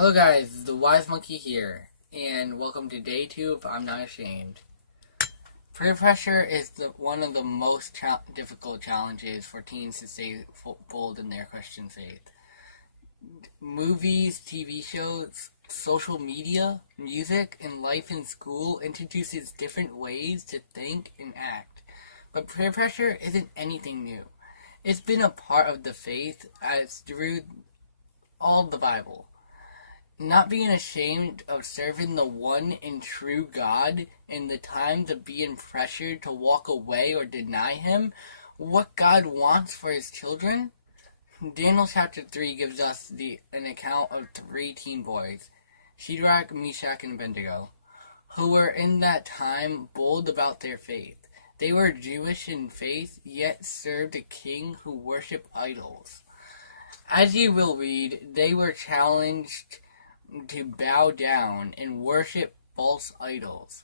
Hello guys, the Wise Monkey here, and welcome to day 2 of I'm Not Ashamed. Peer pressure is one of the most difficult challenges for teens to stay bold in their Christian faith. Movies, TV shows, social media, music, and life in school introduces different ways to think and act. But peer pressure isn't anything new. It's been a part of the faith as through all the Bible. Not being ashamed of serving the one and true God in the times of being pressured to walk away or deny Him, what God wants for His children? Daniel chapter 3 gives us an account of 3 teen boys, Shadrach, Meshach, and Abednego, who were in that time bold about their faith. They were Jewish in faith, yet served a king who worshipped idols. As you will read, they were challenged to bow down and worship false idols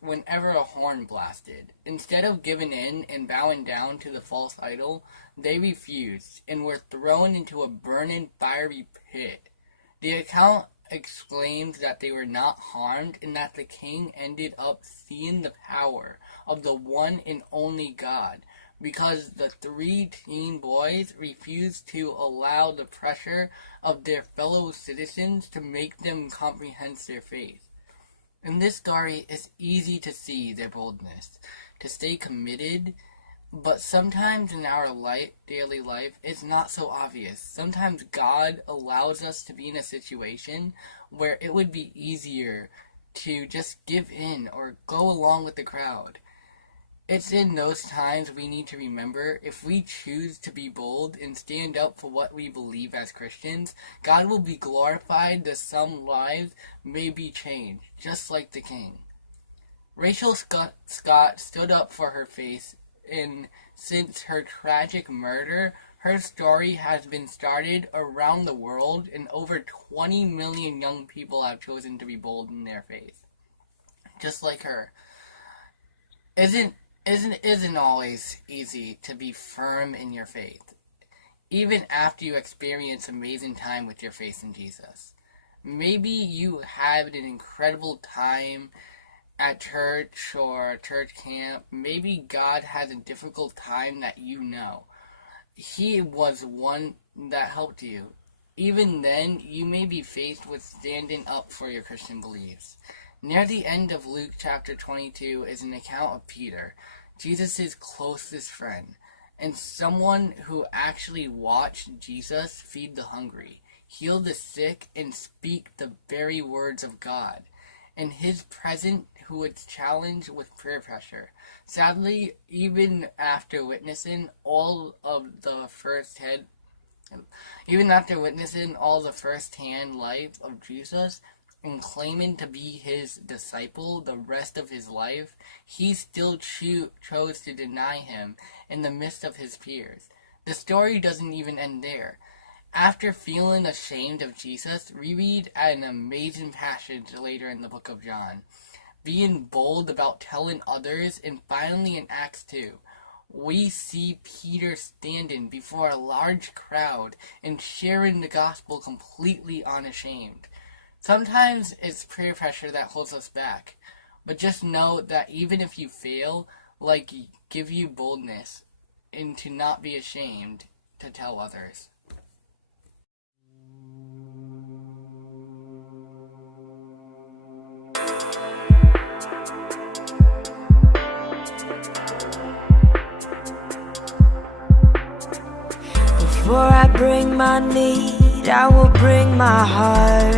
whenever a horn blasted. Instead of giving in and bowing down to the false idol, they refused and were thrown into a burning fiery pit. The account exclaims that they were not harmed and that the king ended up seeing the power of the one and only God, because the 3 teen boys refused to allow the pressure of their fellow citizens to make them comprehend their faith. In this story, it's easy to see their boldness, to stay committed, but sometimes in our daily life, it's not so obvious. Sometimes God allows us to be in a situation where it would be easier to just give in or go along with the crowd. It's in those times we need to remember, if we choose to be bold and stand up for what we believe as Christians, God will be glorified that some lives may be changed, just like the king. Rachel Scott stood up for her faith, and since her tragic murder, her story has been started around the world, and over 20 million young people have chosen to be bold in their faith. Just like her. Isn't always easy to be firm in your faith, even after you experience amazing time with your faith in Jesus. Maybe you had an incredible time at church or church camp. Maybe God has a difficult time that you know. He was one that helped you. Even then, you may be faced with standing up for your Christian beliefs. Near the end of Luke chapter 22 is an account of Peter, Jesus' closest friend, and someone who actually watched Jesus feed the hungry, heal the sick, and speak the very words of God. And his present who was challenged with peer pressure. Sadly, even after witnessing all the first-hand life of Jesus, and claiming to be his disciple the rest of his life, he still chose to deny him in the midst of his peers. The story doesn't even end there. After feeling ashamed of Jesus, we read an amazing passage later in the book of John, being bold about telling others, and finally in Acts 2, we see Peter standing before a large crowd and sharing the gospel completely unashamed. Sometimes it's peer pressure that holds us back, but just know that even if you fail, give you boldness and to not be ashamed to tell others. Before I bring my need, I will bring my heart.